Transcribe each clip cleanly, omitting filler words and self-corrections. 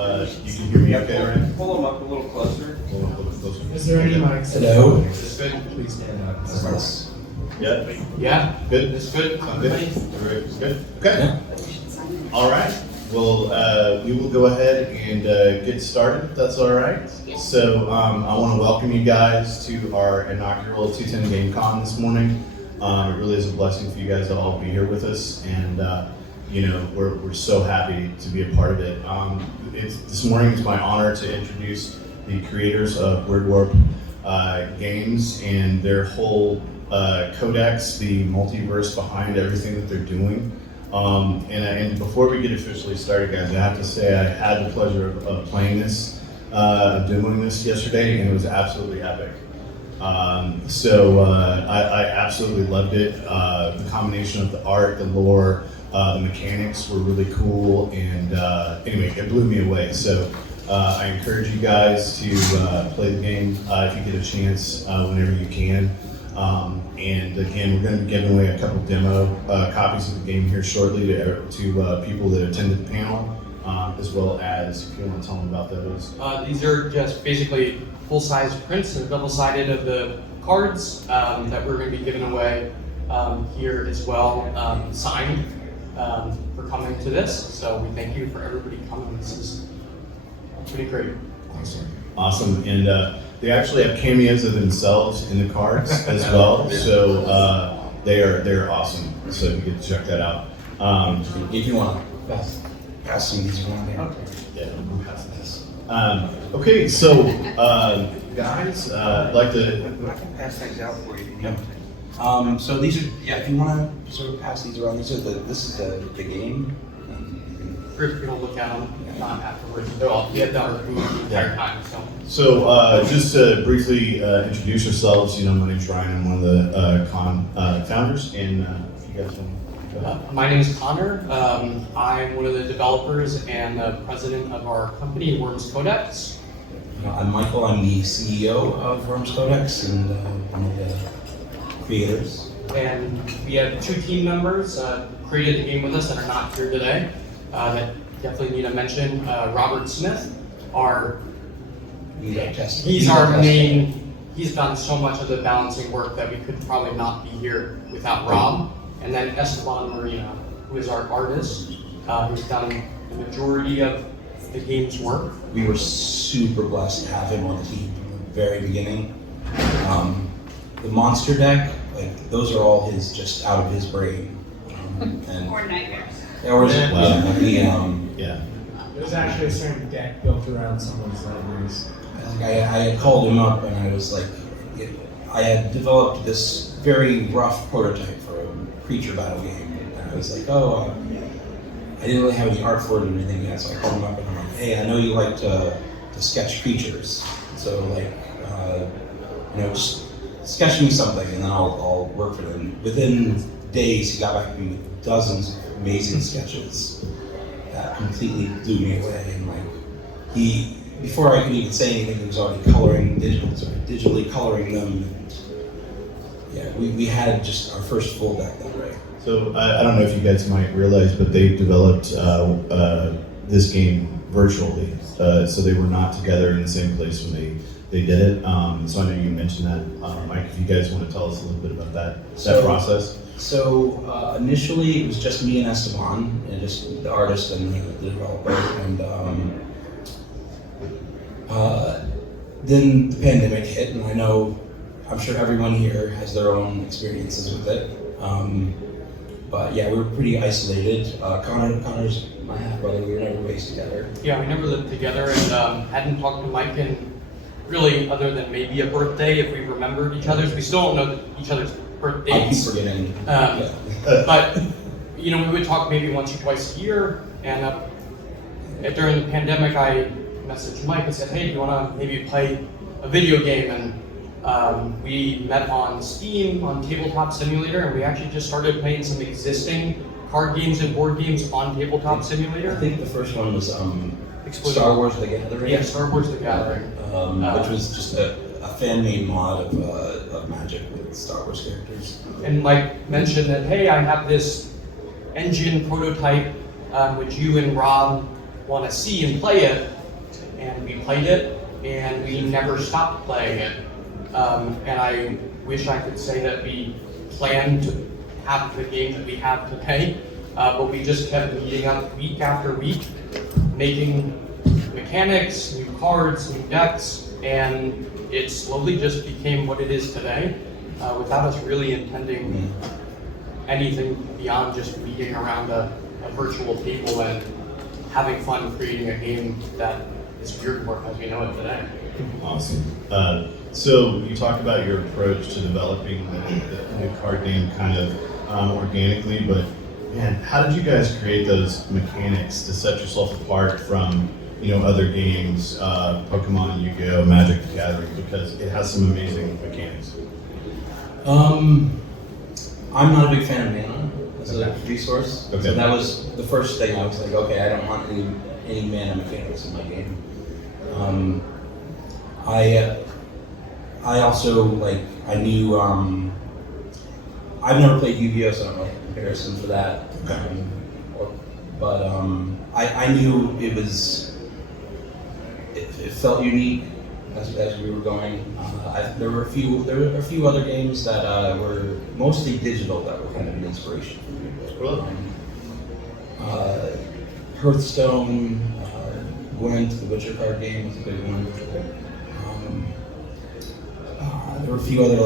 You can hear me okay, right? Pull them up a little closer. Pull them up a little closer. Is there any mics? Hello? Is this good? Please stand up. Yes. Yeah? Yeah? Good? It's good? Sound good? Everybody? Everybody's good? Okay. Yeah. All right. Well, we will go ahead and get started, if that's all right. So I want to welcome you guys to our inaugural 210 Gamecon this morning. It really is a blessing for you guys to all be here with us, and we're so happy to be a part of it. This morning it's my honor to introduce the creators of Wyrdwarp games and their whole Codex, the multiverse behind everything that they're doing. And before we get officially started, guys, I have to say I had the pleasure of playing this, doing this yesterday, and it was absolutely epic. I absolutely loved it. The combination of the art, the lore, the mechanics were really cool, and anyway, it blew me away. So I encourage you guys to play the game if you get a chance whenever you can. And again, we're going to be giving away a couple demo copies of the game here shortly to people that attended the panel, as well as if you want to tell them about those. These are just basically full-size prints and double-sided of the cards that we're going to be giving away here as well, signed for coming to this. So we thank you for everybody coming. This is pretty great. Awesome. Awesome, and they actually have cameos of themselves in the cards as well. So they're awesome. So you get to check that out. If you want to pass some of these around there. Okay. Yeah, we'll pass this. Okay, so guys, I'd like to. I can pass things out for you. Yeah. So these are, if you want to sort of pass these around, this is the game. If you don't look at them, not afterwards. They're all done the entire time. So just to briefly introduce yourselves, my name's Ryan. I'm one of the con founders, and if you guys want to go ahead. My name is Connor. I'm one of the developers and the president of our company, Wyrms Codex. I'm Michael. I'm the CEO of Wyrms Codex and one of the creators. And we have two team members created the game with us that are not here today. That definitely need to mention. Robert Smith, he's our main. He's done so much of the balancing work that we could probably not be here without Rob. And then Esteban Moreno, who is our artist, who's done the majority of the game's work. We were super blessed to have him on the team from the very beginning. The monster deck, those are all just out of his brain. Or nightmares. Yeah. There's actually a certain deck built around someone's nightmares. I had called him up and I was like, I had developed this very rough prototype for a creature battle game. And I was like, I didn't really have any art for it or anything yet, so I called him up and I'm like, hey, I know you like to sketch creatures. So just sketch me something and then I'll work for them. Within days, he got back to me with dozens of amazing sketches that completely blew me away. And before I could even say anything, he was already digitally coloring them. And we had just our first full deck that way. So I don't know if you guys might realize, but they developed this game virtually. So they were not together in the same place when they did it. So I know you mentioned that. Mike, if you guys want to tell us a little bit about that process. So initially it was just me and Esteban, and just the artist and the developer. And then the pandemic hit, and I'm sure everyone here has their own experiences with it. But we were pretty isolated. Connor's my half-brother. We were never raised together. Yeah, we never lived together and hadn't talked to Mike in really other than maybe a birthday if we remembered each other's. We still don't know each other's birthdays. I keep forgetting. But we would talk maybe once or twice a year. And during the pandemic, I messaged Mike and said, "Hey, do you want to maybe play a video game?" And we met on Steam on Tabletop Simulator, and we actually just started playing some existing card games and board games on Tabletop Simulator. I think the first one was Star Wars: The Gathering. Yeah, Star Wars: The Gathering, which was just a fan-made mod of Magic with Star Wars characters. And Mike mentioned that, hey, I have this engine prototype which you and Rob want to see and play it, and we played it, and we never stopped playing it. And I wish I could say that we planned to have the game that we have today, but we just kept meeting up week after week, making mechanics, new cards, new decks, and it slowly just became what it is today, without us really intending anything beyond just meeting around a virtual table and having fun creating a game that is Wyrdwarp as we know it today. Awesome. So you talked about your approach to developing the new card game kind of organically, but man, how did you guys create those mechanics to set yourself apart from other games, Pokemon and Yu-Gi-Oh, Magic the Gathering, because it has some amazing mechanics. I'm not a big fan of mana as a resource. Okay. So that was the first thing I was like, okay, I don't want any mana mechanics in my game. I also I knew I've never played Yu-Gi-Oh, so I don't know the comparison for that. Okay. But I knew it felt unique as we were going. There were a few other games that were mostly digital that were kind of an inspiration for me. Really? Hearthstone, Gwent, the Witcher card game was a big one. There were a few other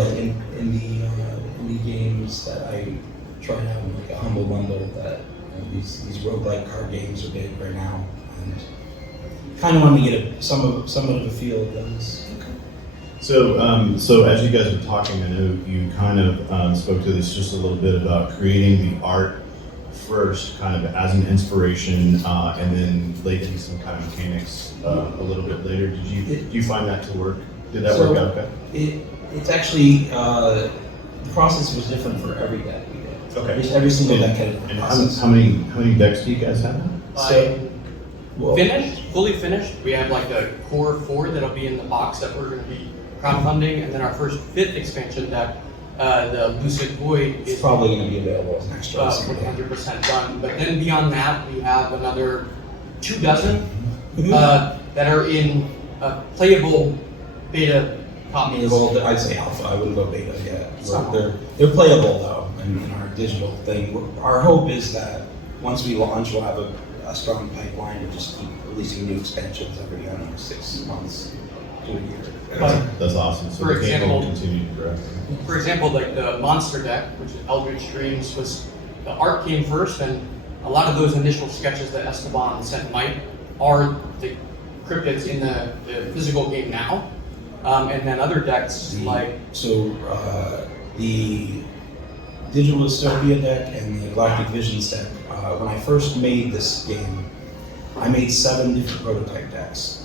indie games that I tried out in a humble bundle that these roguelike card games are big right now, and kind of wanted to get somewhat of a feel of those. So as you guys were talking, I know you kind of spoke to this just a little bit about creating the art first, kind of as an inspiration, and then laying some kind of mechanics a little bit later. Did you find that to work? Did that work out okay? It's actually the process was different for every deck we did. Okay. Every single deck had a And process. how many decks do you guys have? Fully finished. We have a core 4 that'll be in the box that we're going to be crowdfunding, and then our first 5th expansion deck, the Lucid Void, It's is probably going to be available as an extra. 100% done. But then beyond that, we have another 24 that are in playable beta copies. Well, I'd say alpha. I wouldn't go beta yet. Somehow. They're playable though in our digital thing. Our hope is that once we launch, we'll have a strong pipeline to just keep releasing new expansions every 6 months to a year. That's awesome. So For the game example- will continue to grow. For example, the monster deck, which is Eldritch Dreams, the art came first, and a lot of those initial sketches that Esteban sent Mike are the cryptids in the physical game now. And then other decks The Digital Dystopia deck and the Galactic Visions deck. When I first made this game, I made 7 different prototype decks.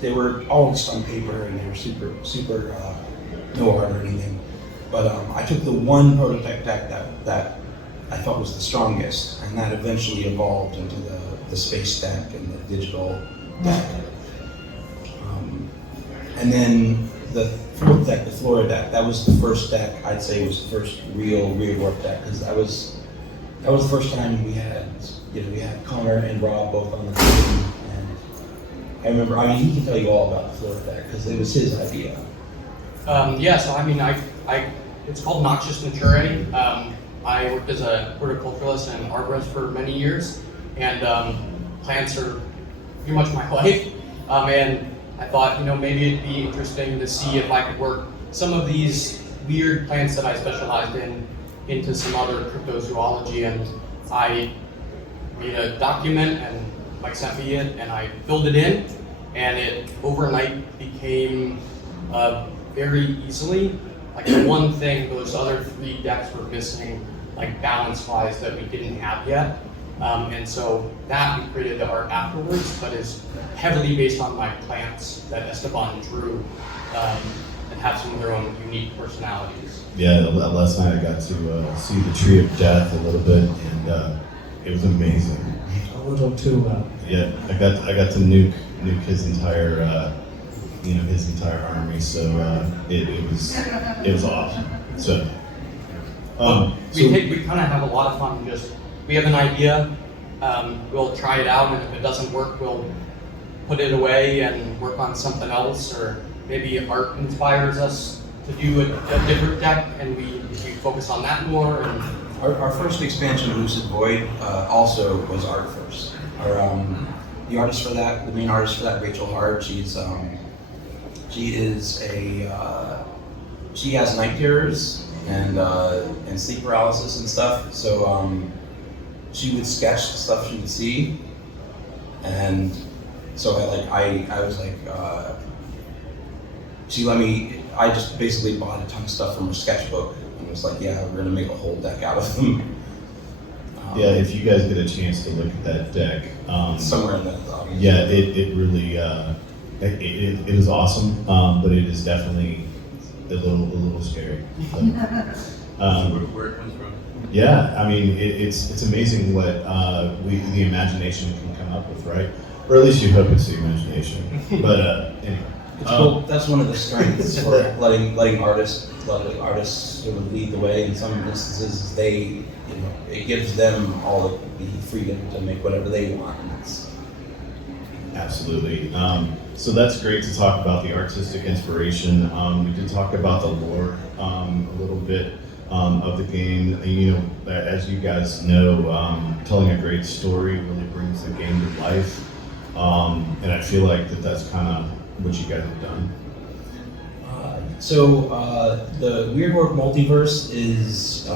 They were all just on paper and they were super no art or anything. But I took the one prototype deck that I felt was the strongest, and that eventually evolved into the space deck and the digital deck. And then the 4th deck, the Flora deck, that was the first deck I'd say was the first real Wyrdwarp deck, because that was the first time we had Connor and Rob both on the team, and I remember. he can tell you all about the Flora deck because it was his idea. It's called Noxious Naturae. I worked as a horticulturalist and arborist for many years, and plants are pretty much my life. And I thought, maybe it'd be interesting to see if I could work some of these weird plants that I specialized in into some other cryptozoology, and I made a document and Mike sent me it, and I filled it in, and it overnight became very easily the one thing those other 3 decks were missing, balance-wise, that we didn't have yet. And so that we created the art afterwards, but is heavily based on my plants that Esteban drew, and have some of their own unique personalities. Yeah, last night I got to see the Tree of Death a little bit, and it was amazing. A little too. Yeah, I got to nuke his entire army, so it was awesome. So we kind of have a lot of fun. We have an idea, we'll try it out, and if it doesn't work, we'll put it away and work on something else, or maybe art inspires us to do a different deck, and we focus on that more. And Our first expansion, Lucid Void, also was art first. The artist for that, the main artist for that, Rachel Hart, she has night terrors and sleep paralysis and stuff. So she would sketch the stuff she would see, and so I was like, she let me. I just basically bought a ton of stuff from her sketchbook and was like, yeah, we're gonna make a whole deck out of them. Yeah, if you guys get a chance to look at that deck, Somewhere in that. yeah, it really it is awesome, but it is definitely a little scary. So, Where it comes from. yeah, I mean it's amazing what the imagination can come up with, right? Or at least you hope it's the imagination. But anyway. It's cool. That's one of the strengths for letting artists sort of lead the way. In some instances, it gives them all the freedom to make whatever they want. Absolutely. So that's great to talk about the artistic inspiration. We did talk about the lore a little bit of the game. You know, as you guys know, telling a great story really brings the game to life. And I feel like that's kind of what you guys have done. So the Wyrdwarp multiverse is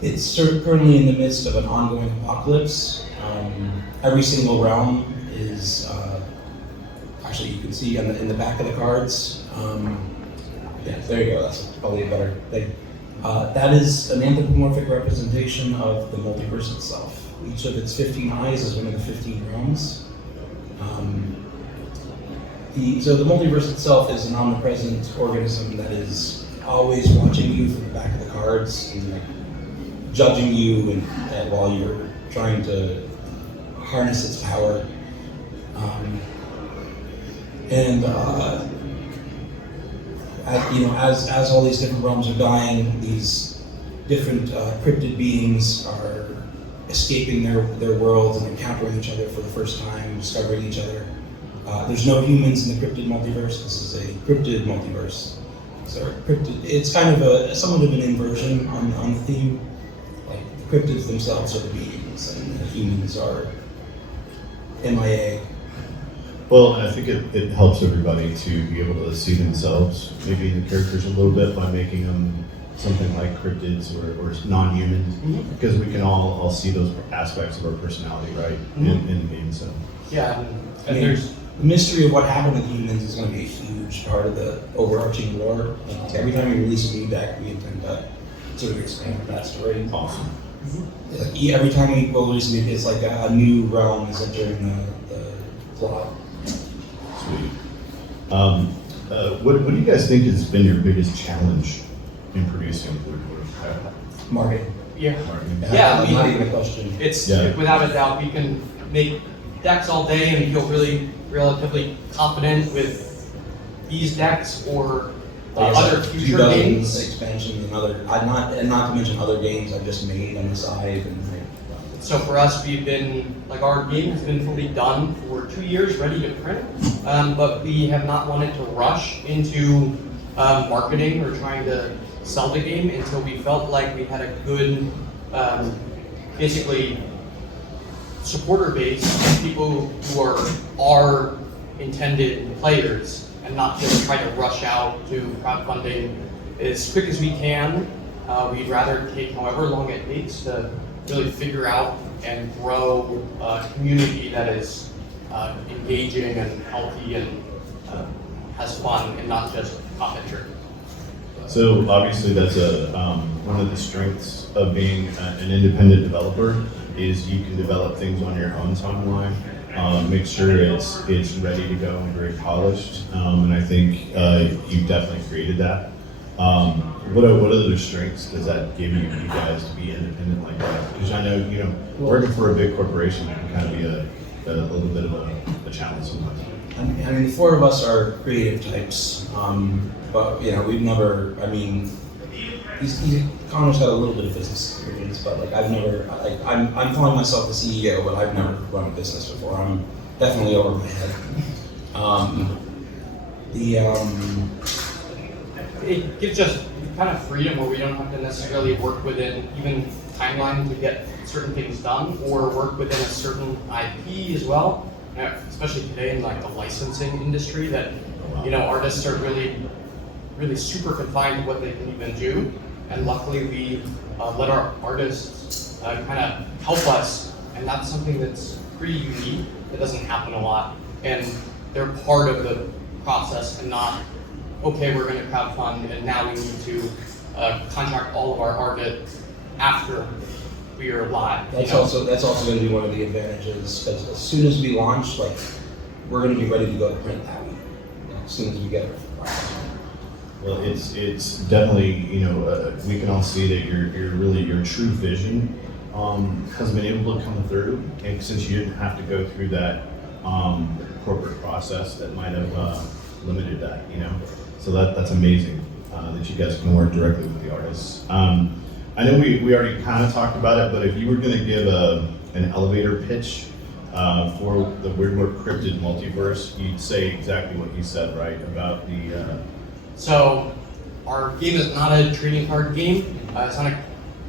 it's currently in the midst of an ongoing apocalypse. Every single realm is actually, you can see in the back of the cards. Yeah, there you go. That's probably a better thing. That is an anthropomorphic representation of the multiverse itself. Each of its 15 eyes is one of the 15 realms. So the multiverse itself is an omnipresent organism that is always watching you from the back of the cards and like judging you and while you're trying to harness its power. As all these different realms are dying, these different cryptid beings are escaping their worlds and encountering each other for the first time, discovering each other. There's no humans in the Cryptid Multiverse. This is a Cryptid Multiverse. So it's kind of somewhat of an inversion on the theme. Like the cryptids themselves are the beings, and the humans are MIA. Well, I think it helps everybody to be able to see themselves, maybe in the characters a little bit by making them something like cryptids or non-humans, because we can all see those aspects of our personality, right, in the game. So yeah, and there's the mystery of what happened with humans is going to be a huge part of the overarching lore. Every time we release a new deck, we intend to sort of expand that story. Awesome. Like, every time we release a new, it's like a new realm is entering the plot. Sweet. What do you guys think has been your biggest challenge in producing Wyrdwarp? Marketing. yeah. Not we- even a question. It's Yeah. without a doubt, we can make decks all day and feel relatively confident with these decks or other future games. Expansion and other, not to mention other games I've just made on the side and So for us, we've been, like our game has been fully done for 2 years, ready to print, but we have not wanted to rush into marketing or trying to sell the game until we felt like we had a good, basically, supporter base, people who are our intended players, and not just try to rush out to crowdfunding as quick as we can. We'd rather take however long it takes to really figure out and grow a community that is engaging and healthy and has fun and not just profit-driven. So obviously that's one of the strengths of being an independent developer is you can develop things on your own timeline, make sure it's ready to go and very polished, and I think you've definitely created that. What other strengths does that give you guys to be independent like that? Because I know, working for a big corporation can kind of be a little bit of a challenge sometimes. I mean, the four of us are creative types, but we've never. I mean, Connor's had a little bit of business experience, but like I've never, like I'm calling myself the CEO, but I've never run a business before. I'm definitely over my head. It gives us kind of freedom where we don't have to necessarily work within even timeline to get certain things done, or work within a certain IP as well. Especially today in like the licensing industry, that artists are really super confined to what they can even do. And luckily we let our artists kind of help us, and that's something that's pretty unique. That doesn't happen a lot, and they're part of the process, and not, okay, we're going to crowdfund and now we need to contract all of our artists after we are live. That's also going to be one of the advantages, because as soon as we launch, like we're going to be ready to go to print that week. As soon as we get it. Well, it's definitely, we can all see that your true vision has been able to come through, and since you didn't have to go through that corporate process that might have limited that, so that's amazing that you guys can work directly with the artists. I know we already kind of talked about it, but if you were going to give an elevator pitch for the Wyrdwarp Cryptid Multiverse, you'd say exactly what you said, right, about the... So our game is not a trading card game. It's not a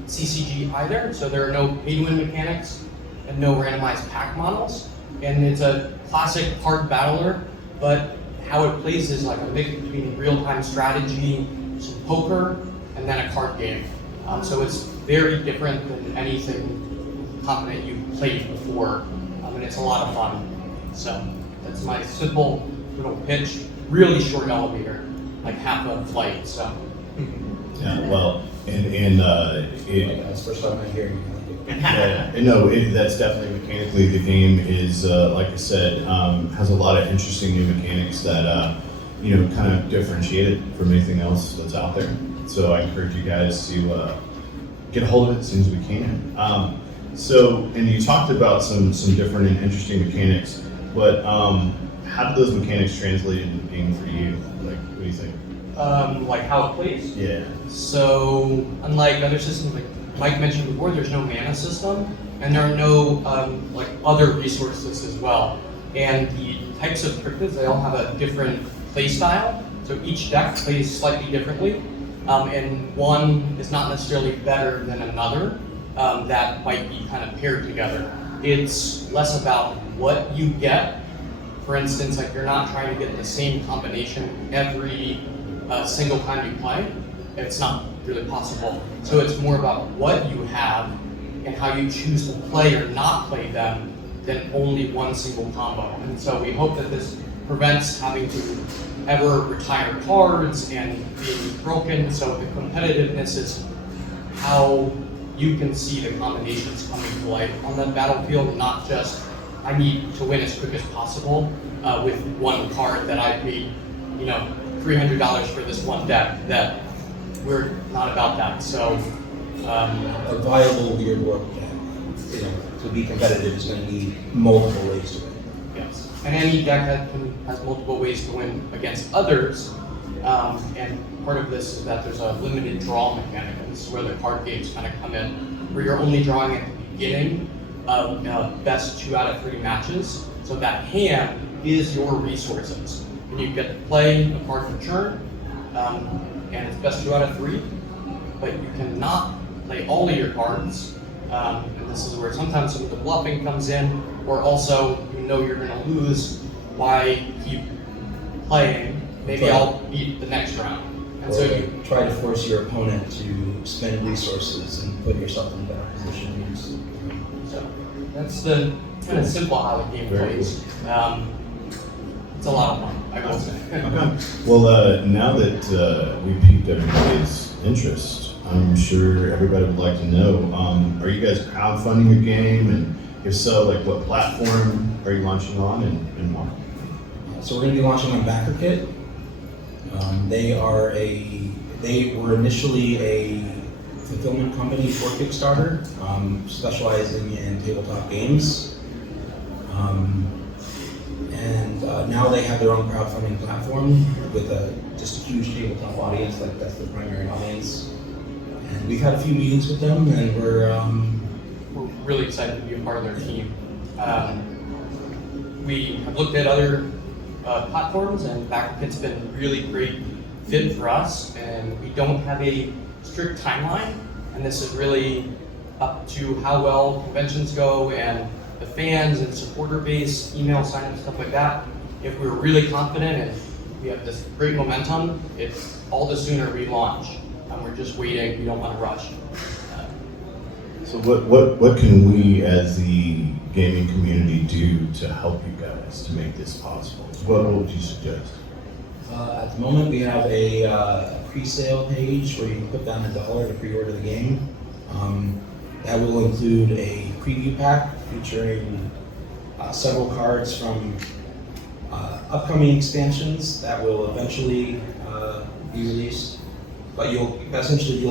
CCG either, so there are no pay-to-win mechanics and no randomized pack models. And it's a classic card battler, but how it plays is like a mix between real-time strategy, some poker, and then a card game. So it's very different than anything competent you've played before, and it's a lot of fun. So that's my simple little pitch. Really short elevator, like half a flight. So. Yeah, well, That's the first time I'm hearing it. that's definitely mechanically, the game is, like I said, has a lot of interesting new mechanics that, kind of differentiate it from anything else that's out there. So I encourage you guys to get a hold of it as soon as we can. And you talked about some different and interesting mechanics, but how do those mechanics translate into the game for you? Like, what do you think? Like how it plays? Yeah. So unlike other systems, like Mike mentioned before, there's no mana system, and there are no like other resources as well. And the types of cryptids, they all have a different play style. So each deck plays slightly differently, and one is not necessarily better than another. That might be kind of paired together. It's less about what you get. For instance, like you're not trying to get the same combination every single time you play. It's not really possible. So it's more about what you have and how you choose to play or not play them than only one single combo. And so we hope that this prevents having to ever retire cards and being broken. So the competitiveness is how you can see the combinations coming to life on the battlefield, not just I need to win as quick as possible with one card that I paid, $300 for this one deck. That we're not about that. So a viable Wyrdwarp deck, to be competitive, is going to need multiple ways to win. yes, and any deck that has multiple ways to win against others. And part of this is that there's a limited draw mechanic, and this is where the card games kind of come in, where you're only drawing at the beginning of best 2 out of 3 matches. So that hand is your resources. And you get to play a card per turn, and it's best 2 out of 3, but you cannot play all of your cards. And this is where sometimes some of the bluffing comes in, or also you're going to lose. Why keep playing? Maybe I'll beat the next round. And so you try to force your opponent to spend resources and put yourself in a better position. So that's the kind of simple how the game plays. It's a lot of fun, I will say. Okay. Well, now that we piqued everybody's interest, I'm sure everybody would like to know, are you guys crowdfunding a game? And if so, like what platform are you launching on and why? So we're going to be launching on BackerKit. They were initially a fulfillment company for Kickstarter, specializing in tabletop games. Now they have their own crowdfunding platform with just a huge tabletop audience. Like that's the primary audience. And we've had a few meetings with them, and we're really excited to be a part of their team. We have looked at other platforms, and BackerKit's been a really great fit for us, and we don't have a strict timeline, and this is really up to how well conventions go and the fans and supporter base, email sign-ups, stuff like that. If we're really confident and we have this great momentum, it's all the sooner we launch. And we're just waiting, we don't want to rush. So what can we as the gaming community do to help you guys to make this possible? What would you suggest? At the moment, we have a pre-sale page where you can put down $1 to pre-order the game. That will include a preview pack featuring several cards from upcoming expansions that will eventually be released. But you'll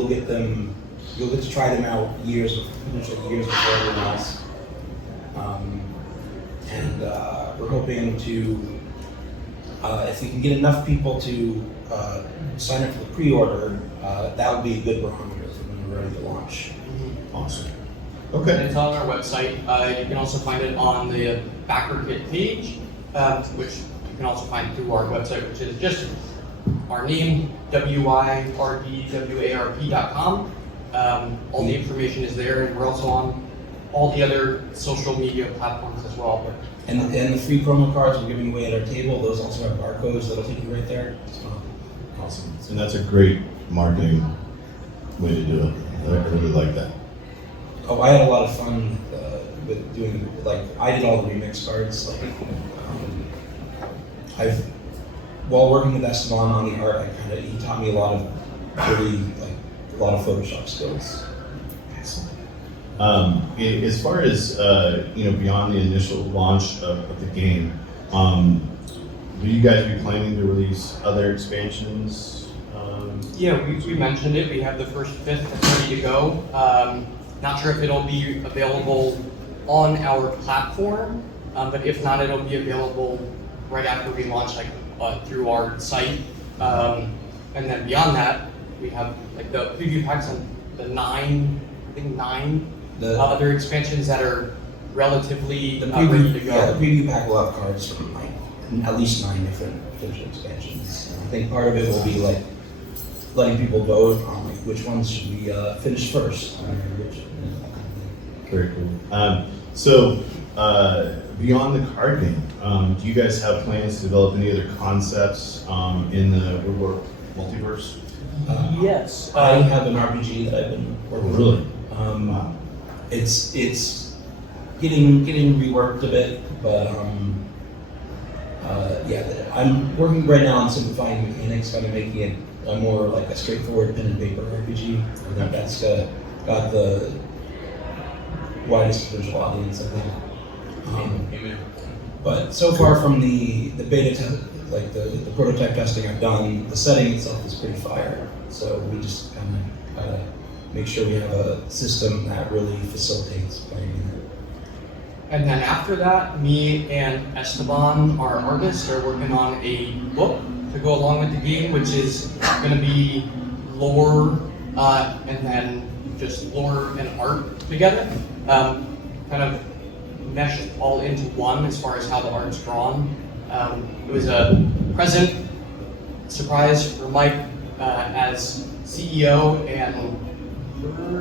get them. You'll get to try them out potentially years before everyone else. We're hoping to, if we can get enough people to sign up for the pre-order, that would be a good barometer for when we're ready to launch. Awesome. And Okay. it's on our website. You can also find it on the BackerKit page, which you can also find through our website, which is just our name, wyrdwarp.com. All the information is there, and we're also on all the other social media platforms as well. But And the free promo cards we're giving away at our table, those also have barcodes that'll take you right there. Awesome. And that's a great marketing way to do it. I really like that. Oh, I had a lot of fun with doing, I did all the remix cards. While working with Esteban on the art, he taught me a lot of Photoshop skills. Excellent. As far as beyond the initial launch of the game, will you guys be planning to release other expansions? yeah, we mentioned it. We have the first 5th that's ready to go. Not sure if it'll be available on our platform, but if not, it'll be available right after we launch, through our site. And then beyond that, we have the preview packs on the 9 other expansions that are relatively ready to go. Yeah, the preview pack will have cards from at least 9 different potential expansions. I think part of it will be letting people vote on which ones should we finish first. Very cool. So, beyond the card game, do you guys have plans to develop any other concepts in the Wyrdwarp multiverse? Yes. I have an RPG that I've been working Really? on. Wow. It's getting reworked a bit, but I'm working right now on simplifying the mechanics, kind of making it a more a straightforward pen and paper RPG. I think that's got the widest potential audience, I think. But so far from the beta test, the prototype testing I've done, the setting itself is pretty fire. So we just kind of gotta make sure we have a system that really facilitates playing it. And then after that, me and Esteban, our artist, are working on a book to go along with the game, which is going to be lore and then just lore and art together. Kind of meshed all into one as far as how the art's drawn. It was a present surprise for Mike as CEO, and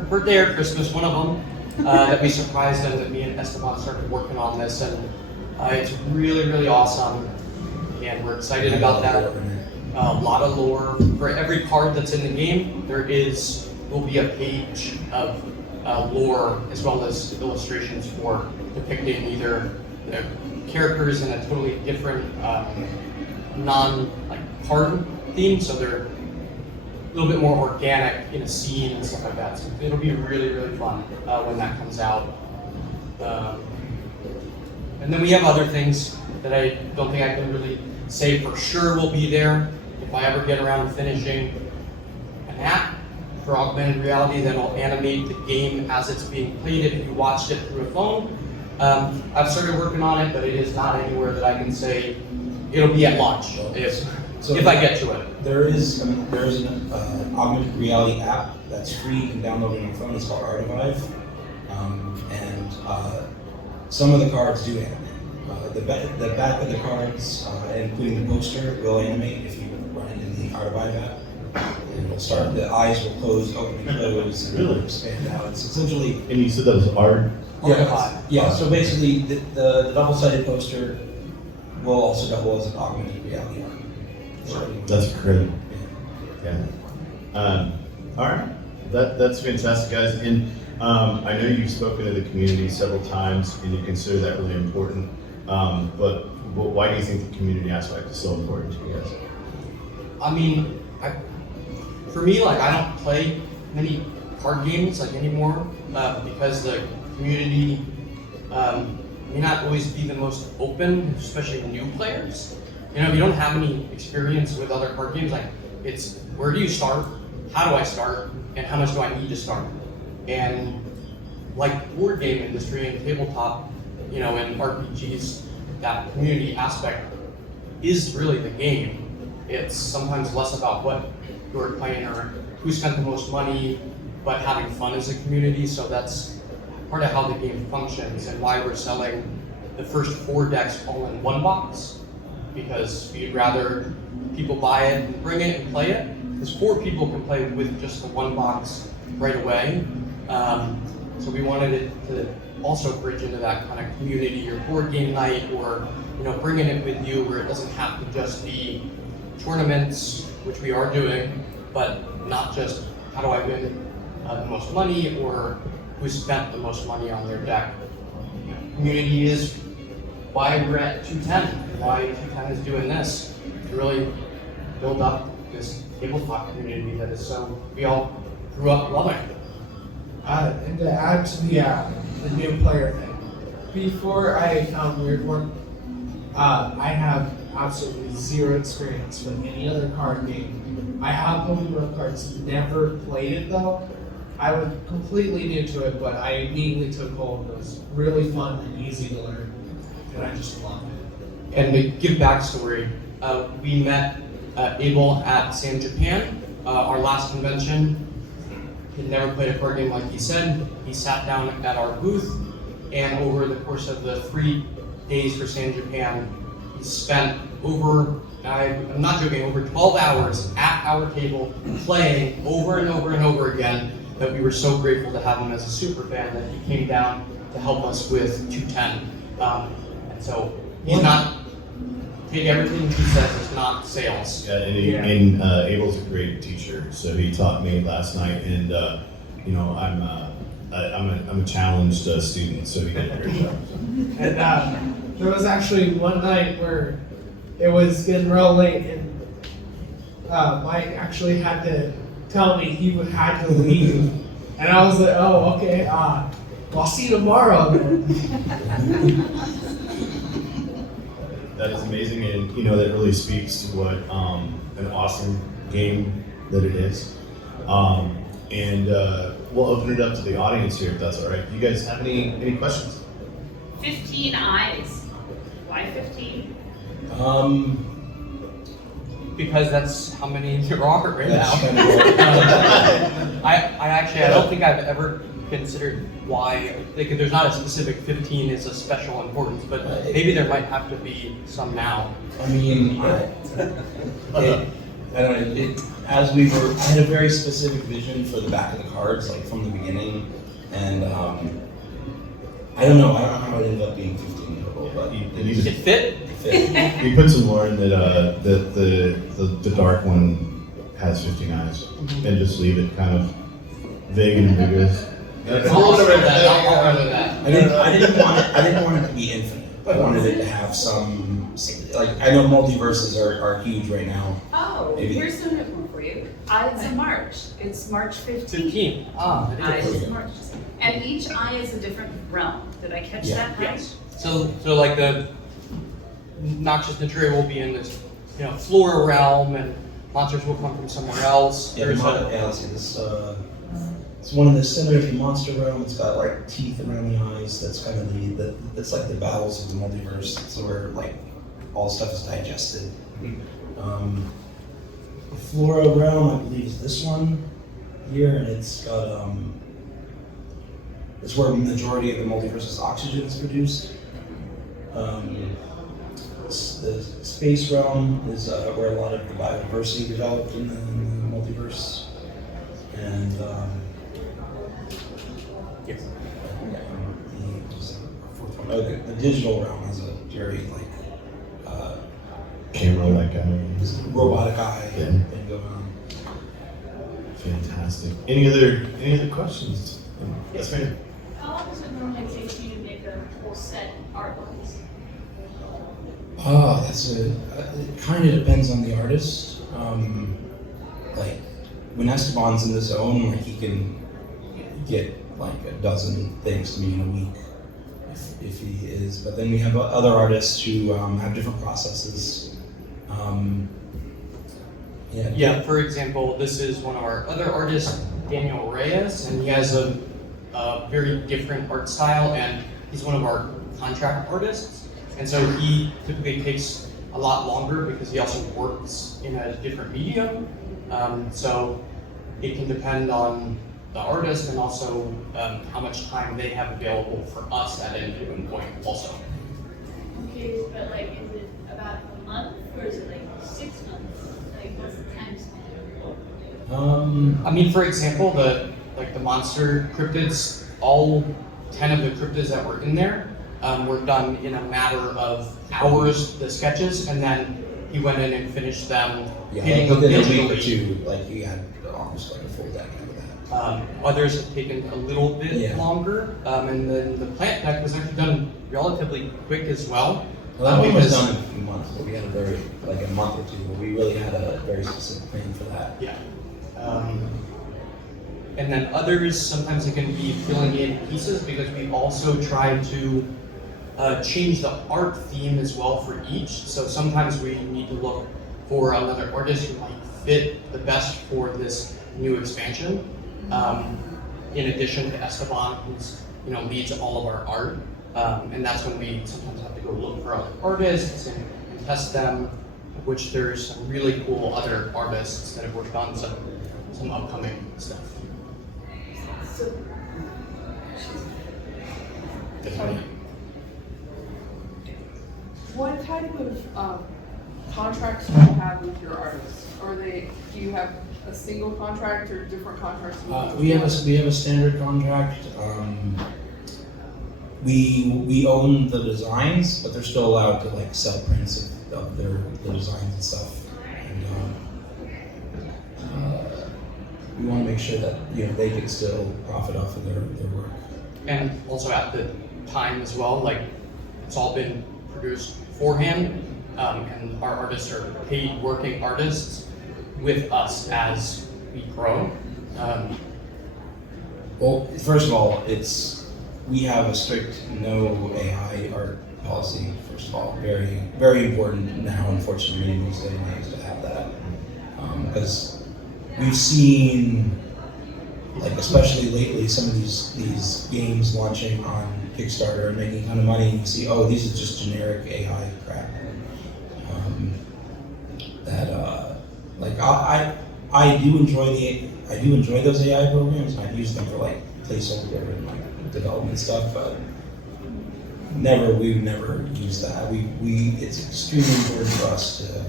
birthday or Christmas, one of them, that we surprised him that me and Esteban started working on this, and it's really, really awesome, and we're excited about that. A lot of lore. For every card that's in the game, will be a page of lore as well as illustrations for depicting either the characters in a totally different card theme, so they're a little bit more organic in a scene and stuff like that. So it'll be really, really fun when that comes out. And then we have other things that I don't think I can really say for sure will be there. If I ever get around to finishing an app for augmented reality that'll animate the game as it's being played if you watched it through a phone. I've started working on it, but it is not anywhere that I can say it'll be at launch. So if I get to it. there is an augmented reality app that's free. You can download it on your phone. It's called Artivive, and some of the cards do animate. The back of the cards, including the poster, will animate if you run it in the Artivive app. And it'll start. The eyes will close, open, and close, and it'll expand out. It's essentially. And you said that was art? Yeah. So basically, the double-sided poster will also double as an augmented reality art. That's great. Yeah. All right. That's fantastic, guys. And I know you've spoken to the community several times, and you consider that really important. But why do you think the community aspect is so important to you guys? I mean, for me, like, I don't play many card games like anymore because the community may not always be the most open, especially new players. You know, if you don't have any experience with other card games, like, it's where do you start, how do I start, and how much do I need to start? And like board game industry and tabletop, you know, and RPGs, that community aspect is really the game. It's sometimes less about what you're playing or who spent the most money, but having fun as a community. So that's part of how the game functions and why we're selling the first 4 decks all in one box, because we'd rather people buy it and bring it and play it, because 4 people can play with just the one box right away. So we wanted it to also bridge into that kind of community or board game night, or, you know, bringing it with you where it doesn't have to just be tournaments, which we are doing, but not just how do I win the most money or who spent the most money on their deck. Community is why we're at 210, why 210 is doing this, to really build up this tabletop community that is so, we all grew up loving. And to add to the new player thing, before I found Wyrdwarp, I have absolutely zero experience with any other card game. I have Pokemon cards, never played it though. I was completely new to it, but I immediately took hold. It was really fun and easy to learn, and I just love it. And to give backstory, we met Abel at San Japan, our last convention. He'd never played a card game like he said. He sat down at our booth, and over the course of the 3 days for San Japan, he spent over, I'm not joking, over 12 hours at our table playing over and over and over again, that we were so grateful to have him as a super fan that he came down to help us with 210. And so he's not, take everything he says is not sales. Yeah, and Abel's a great teacher, so he taught me last night, and you know, I'm a challenged student, so he did a great job. And there was actually one night where it was getting real late, and Mike actually had to tell me he had to leave, and I was like, oh, okay, well, I'll see you tomorrow then. That is amazing, and you know, that really speaks to what an awesome game that it is. And we'll open it up to the audience here, if that's all right. You guys have any questions? 15 eyes. Why 15? Because that's how many there are right That's now. kind of I don't think I've ever considered why, like, there's not a specific 15 is a special importance, but maybe there might have to be some now. I mean, I don't know. As we were, I had a very specific vision for the back of the cards, like from the beginning, and I don't know how it ended up being 15 total, but It fit? We put some more in that the dark one has 15 eyes, and just leave it kind of vague and ambiguous. I'll run that. I didn't want it to be infinite. I wanted it to have some, like, I know multiverses are huge right now. Oh, Maybe. here's some info for you. It's in March. It's March 15th. 15. Eyes is March. And each eye is a different realm. Did I catch that right? Yes. So like the Noxious Naturia will be in this, you know, flora realm, and monsters will come from somewhere else. Yeah, There's let's see this. It's one in the center of the monster realm. It's got like teeth around the eyes. That's kind of that's like the battles of the multiverse. So where like all the stuff is digested. The Flora realm, I believe, is this one here, and it's got it's where the majority of the multiverse's oxygen is produced. The space realm is where a lot of the biodiversity developed in the multiverse, and the digital realm has a very Camera-like robotic eye thing going on. Fantastic. Any other questions? Yes, ma'am. How long does it normally take you to make a full set art-wise? It kind of depends on the artist. Like when Esteban's in the zone, like he can get like a dozen things to me in a week if he is. But then we have other artists who have different processes. Yeah, for example, this is one of our other artists, Daniel Reyes, and he has a very different art style, and he's one of our contract artists. And so he typically takes a lot longer because he also works in a different medium. So it can depend on the artist and also how much time they have available for us at any given point also. Okay, but like, is it about a month or is it like 6 months? Like, what's the time span? I mean, for example, the monster cryptids, all 10 of the cryptids that were in there were done in a matter of hours, the sketches, and then he went in and finished them. Like within a week or two, like he had almost like a full deck out of that. Others have taken a little bit longer, and then the plant deck was actually done relatively quick as well. Well, that one was done in a few months, but we had a month or two, but we really had a very specific plan for that. Yeah. And then others, sometimes it can be filling in pieces because we also try to change the art theme as well for each. So sometimes we need to look for another artist who might fit the best for this new expansion. In addition to Esteban, who's leads all of our art, and that's when we sometimes have to go look for other artists and test them. Which there's some really cool other artists that have worked on some upcoming stuff. So, what type of contracts do you have with your artists? Do you have a single contract or different contracts? We have a standard contract. We own the designs, but they're still allowed to like sell prints of their designs and stuff. And we want to make sure that they can still profit off of their work. And also at the time as well, like it's all been produced beforehand, and our artists are paid working artists with us as we grow. Well, first of all, we have a strict no AI art policy. First of all, very, very important now, unfortunately, in these days to have that, because we've seen, like especially lately, some of these games launching on Kickstarter and making a ton of money, and you see, oh, these are just generic AI crap. I do enjoy those AI programs, and I've used them for like placeholder and like development stuff, but we would never use that. It's extremely important for us to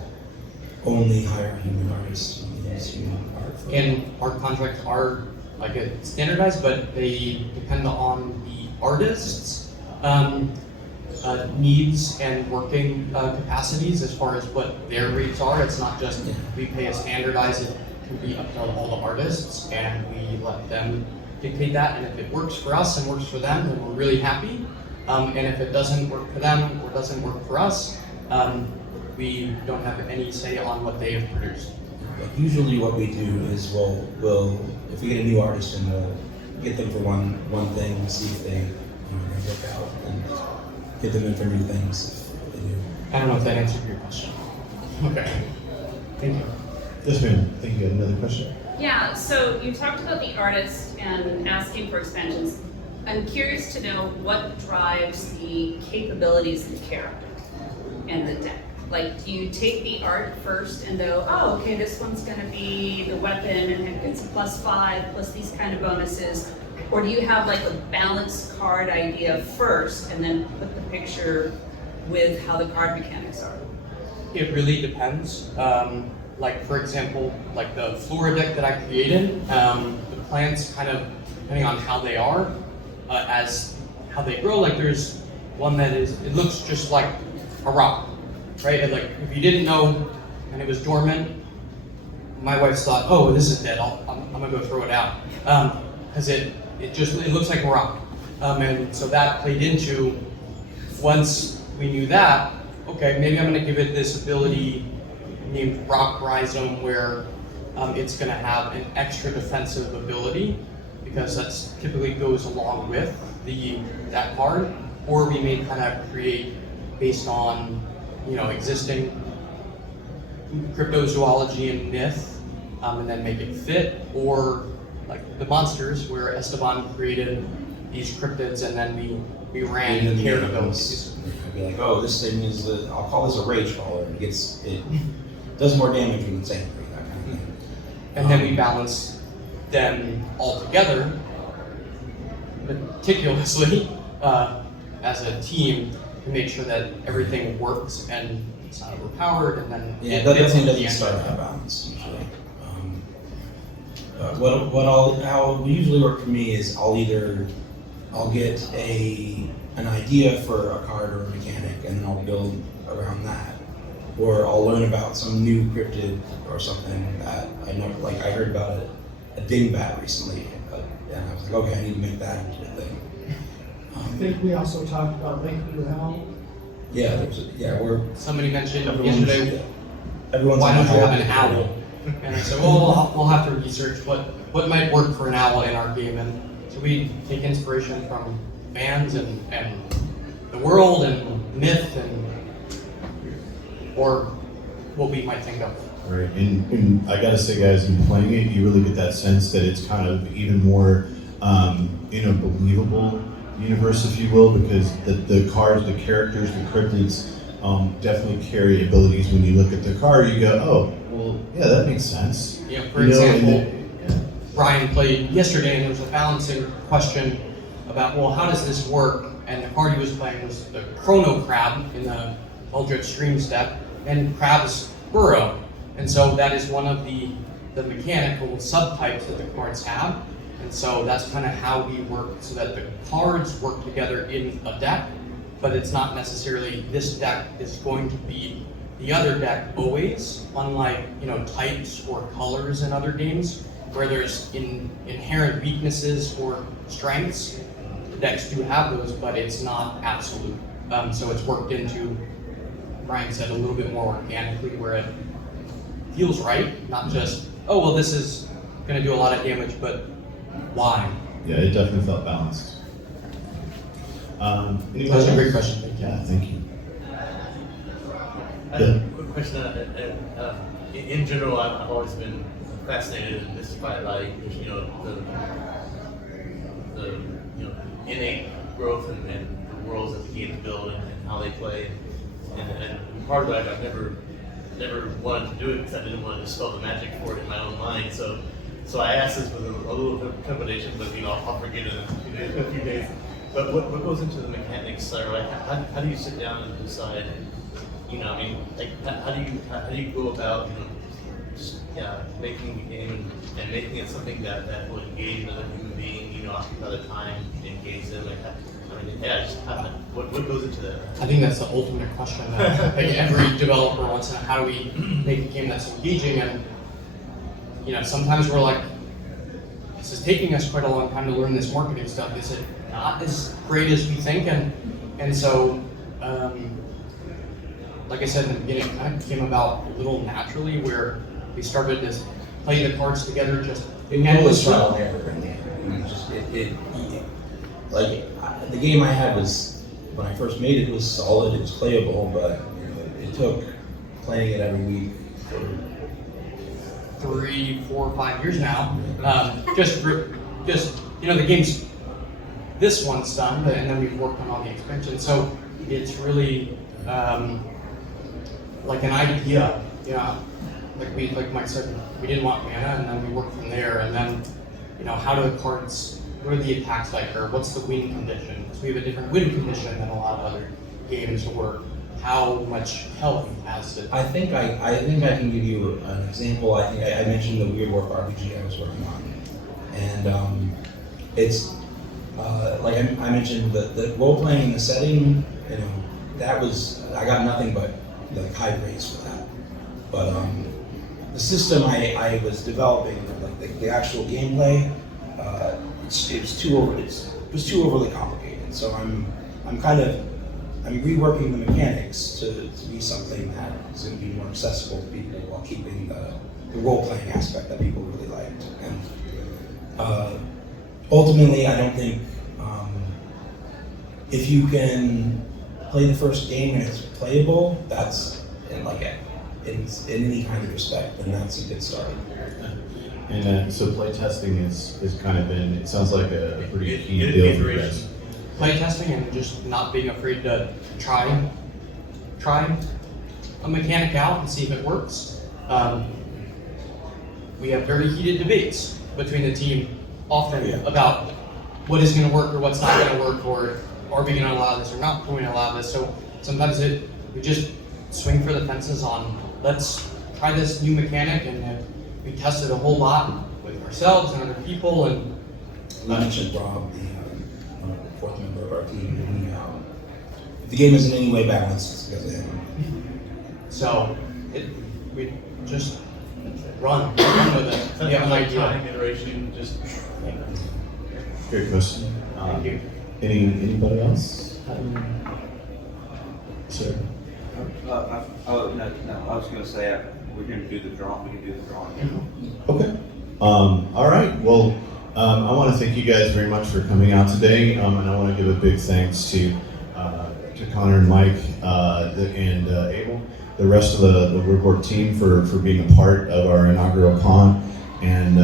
only hire human artists and use human art. And our contracts are like standardized, but they depend on the artist's needs and working capacities as far as what their rates are. It's not just we pay a standardized, it can be up to all the artists, and we let them dictate that. And if it works for us and works for them, then we're really happy. And if it doesn't work for them or doesn't work for us, we don't have any say on what they have produced. Usually what we do is we'll if we get a new artist and we'll get them for one thing, see if they work out, and get them in for new things if they do. I don't know if that answered your question. Okay. Thank you. Yes, ma'am. I think you had another question. Yeah, so you talked about the artist and asking for expansions. I'm curious to know what drives the capabilities of the character and the deck. Like, do you take the art first and go, oh, okay, this one's gonna be the weapon and it's +5 plus these kind of bonuses? Or do you have like a balanced card idea first and then put the picture with how the card mechanics are? It really depends. Like for example, like the Flora deck that I created, the plants kind of, depending on how they are, as how they grow, like there's one that is, it looks just like a rock, right? And like if you didn't know and it was dormant, my wife thought, oh, this is dead, I'm gonna go throw it out. Because it looks like a rock. And so that played into, once we knew that, okay, maybe I'm gonna give it this ability named Rock Rhizome where it's gonna have an extra defensive ability because that's typically goes along with that card, or we may kind of create based on existing cryptozoology and myth, and then make it fit, or like the monsters where Esteban created these cryptids and then we ran paired abilities. I'd be like, oh, this thing is I'll call this a rage caller. It does more damage when it's angry, that kind of thing. And then we balance them all together meticulously as a team to make sure that everything works and it's not overpowered, and then that definitely doesn't start out balanced usually. How it usually work for me is I'll get an idea for a card or a mechanic and then I'll build around that. Or I'll learn about some new cryptid or something that I never, like I heard about a dingbat recently, and I was like, okay, I need to make that into a thing. I think we also talked about making the hell. Somebody mentioned Everyone's- yesterday, everyone's why on don't you have the an hell. owl? And I said, well, we'll have to research what might work for an owl in our game. And so we take inspiration from fans and the world and myth or what we might think of. Right, and I gotta say, guys, in playing it, you really get that sense that it's kind of even more, believable universe, if you will, because the cards, the characters, the cryptids definitely carry abilities. When you look at the card, you go, oh, well, yeah, that makes sense. For example, Brian played yesterday and there was a balancing question about, well, how does this work? And the card he was playing was the Chrono Crab in the Eldritch Streams deck, and crabs burrow. And so that is one of the mechanical subtypes that the cards have. And so that's kind of how we work so that the cards work together in a deck, but it's not necessarily this deck is going to be the other deck always, unlike types or colors in other games where there's inherent weaknesses or strengths. The decks do have those, but it's not absolute. So it's worked into, Brian said, a little bit more organically where it feels right, not just, oh, well, this is going to do a lot of damage, but why? Yeah, it definitely felt balanced. That's a great question. Thank you. Yeah, thank you. I have a quick question. In general, I've always been fascinated and mystified by the innate growth and the worlds that the games build and how they play. And part of it, I've never wanted to do it because I didn't want to dispel the magic for it in my own mind. So I asked this with a little bit of trepidation, but I'll forget it in a few days. But what goes into the mechanics? Like, how do you sit down and decide? How do you go about making the game and making it something that will engage another human being? Another time, engage them. What goes into that? I think that's the ultimate question that every developer wants to know. How do we make a game that's engaging? And sometimes we're like, this is taking us quite a long time to learn this marketing stuff. Is it not as great as we think? And so, like I said in the beginning, it kind of came about a little naturally where we started to play the cards together just was trial and error in the end. The game I had was, when I first made it was solid, it was playable, but it took playing it every week for 3, 4, 5 years now. Just the game's, this one's done, and then we've worked on all the expansions. So it's really like an idea, you know, like Mike said, we didn't want mana, and then we worked from there, and then, you know, how do the cards, what are the attacks like, or what's the win condition? Because we have a different win condition than a lot of other games, or how much health has it. I think I can give you an example. I think I mentioned the Wyrdwarp RPG I was working on, and it's like I mentioned the role playing in the setting. You know, that was I got nothing but like high praise for that. But the system I was developing, like the actual gameplay, it was too overly complicated. So I'm reworking the mechanics to be something that is going to be more accessible to people while keeping the role-playing aspect that people really liked. And ultimately, I don't think if you can play the first game and it's playable, that's in any kind of respect, then that's a good start. And so playtesting is kind of been, it sounds like a pretty key deal for you guys. Playtesting and just not being afraid to try a mechanic out and see if it works. We have very heated debates between the team often about what is going to work or what's not going to work, or are we going to allow this or not going to allow this. So sometimes we just swing for the fences on, let's try this new mechanic, and we tested a whole lot with ourselves and other people. And I mentioned Rob, the fourth member of our team, and if the game is in any way balanced, it's because of him. So we just run with it. We have an idea. Time, iteration, just Great question. Thank you. Anybody else? Sir? No, I was going to say we're going to do the drawing. We can do the drawing. Okay. All right. Well, I want to thank you guys very much for coming out today, and I want to give a big thanks to Connor and Mike and Abel, the rest of the Wyrdwarp team for being a part of our inaugural con. And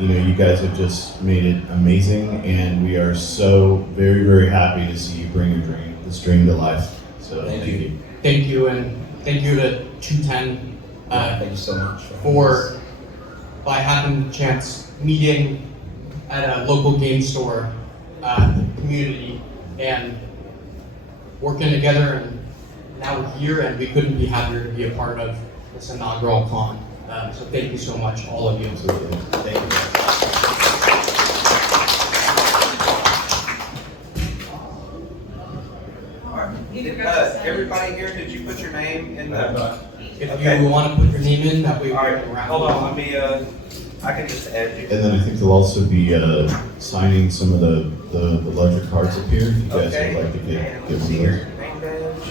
you guys have just made it amazing, and we are so very, very happy to see you bring this dream to life. So thank you. Thank you, and thank you to 210 Thank you so much for, by having the chance, meeting at a local game store community and working together, and now we're here, and we couldn't be happier to be a part of this inaugural con. So thank you so much, all of you. Absolutely. Thank you. Everybody here, did you put your name in the? If Okay. you want to put your name in, that way we All right, can wrap hold it on. up. Let me. I can just add you. And then I think they'll also be signing some of the larger cards up here. If you guys Okay. would like to And get let's one see of your those. name badge.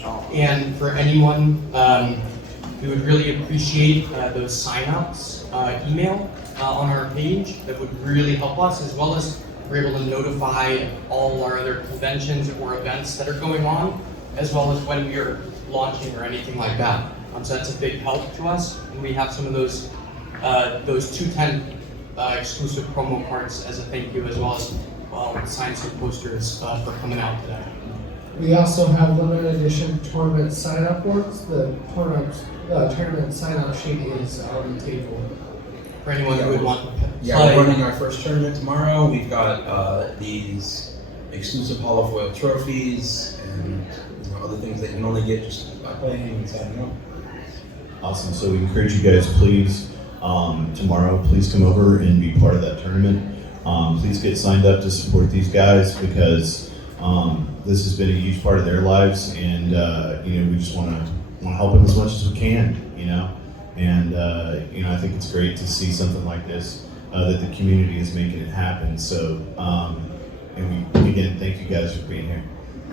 Sean. And for anyone, we would really appreciate those sign-ups email on our page. That would really help us, as well as we're able to notify all our other conventions or events that are going on, as well as when we are launching or anything like that. So that's a big help to us. And we have some of those 210 exclusive promo cards as a thank you, as well as signed some posters for coming out today. We also have limited edition tournament sign-up boards. The tournament sign-up sheet is on the table. For anyone who would want to play. Yeah, we're running our first tournament tomorrow. We've got these exclusive holofoil trophies and other things that you can only get just by playing and signing up. Awesome. So we encourage you guys, please, tomorrow, please come over and be part of that tournament. Please get signed up to support these guys, because this has been a huge part of their lives, and we just want to help them as much as we can, And I think it's great to see something like this, that the community is making it happen. So, and again, thank you guys for being here.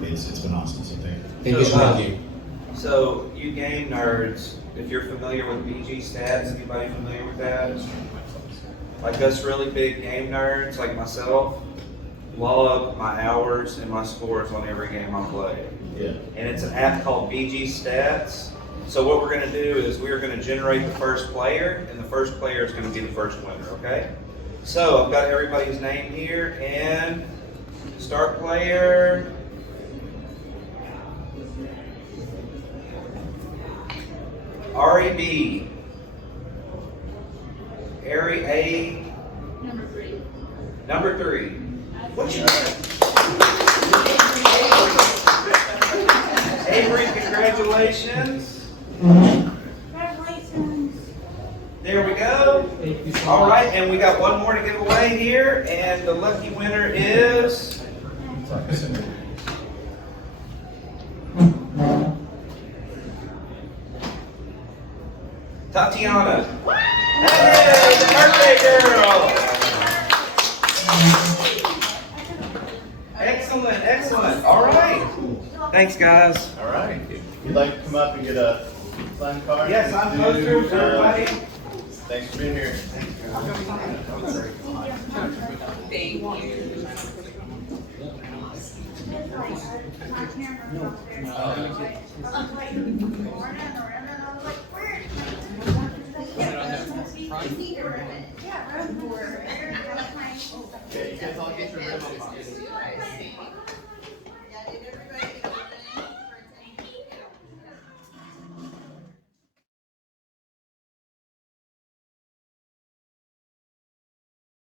It's been awesome. So thank you. Thank you so much. So, you game nerds, if you're familiar with BG stats, anybody familiar with that? Like us really big game nerds like myself, log my hours and my scores on every game I play. Yeah. And it's an app called BG Stats. So what we're going to do is we're going to generate the first player, and the first player is going to be the first winner, okay? So I've got everybody's name here, and start player, Roy B. Harry A. Number 3. Number 3. What you Avery, congratulations. Congratulations. There we go. Thank you so All much. right, and we got one more to give away here, and the lucky winner is Tatiana. Hey, the birthday girl. Excellent, excellent. All right. Thanks, guys. All right. If you'd like to come up and get a signed card. Yes, I'm poster for everybody. Thanks for being here. Yeah, Yeah, you guys all get your memo boxes.